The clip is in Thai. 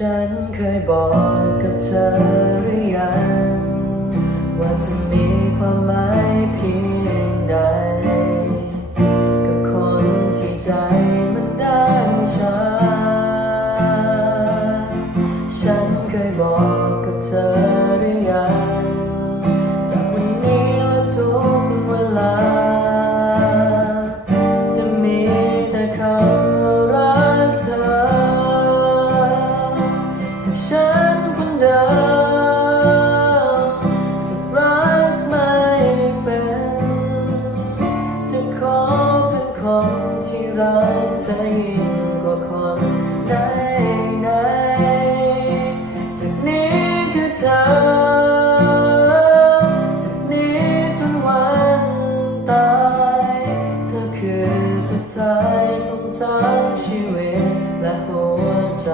ฉันเคยบอกกับเธอหรือยังว่าเธอมีความหมายเพียงใดกับคนที่ใจมันด้านชาฉันเคยบอกกับเธอหรือยังจากวันนี้และทุกเวลาจะมีแต่คำว่ารักเธอจากฉันคนเดิมจะรักไม่เป็นจะขอเป็นคนที่รักเธอยิ่งกว่าคนใดจากนี้คือเธอจากนี้จนวันตายเธอคือสุดท้ายของทั้งชีวิตและหัวใจ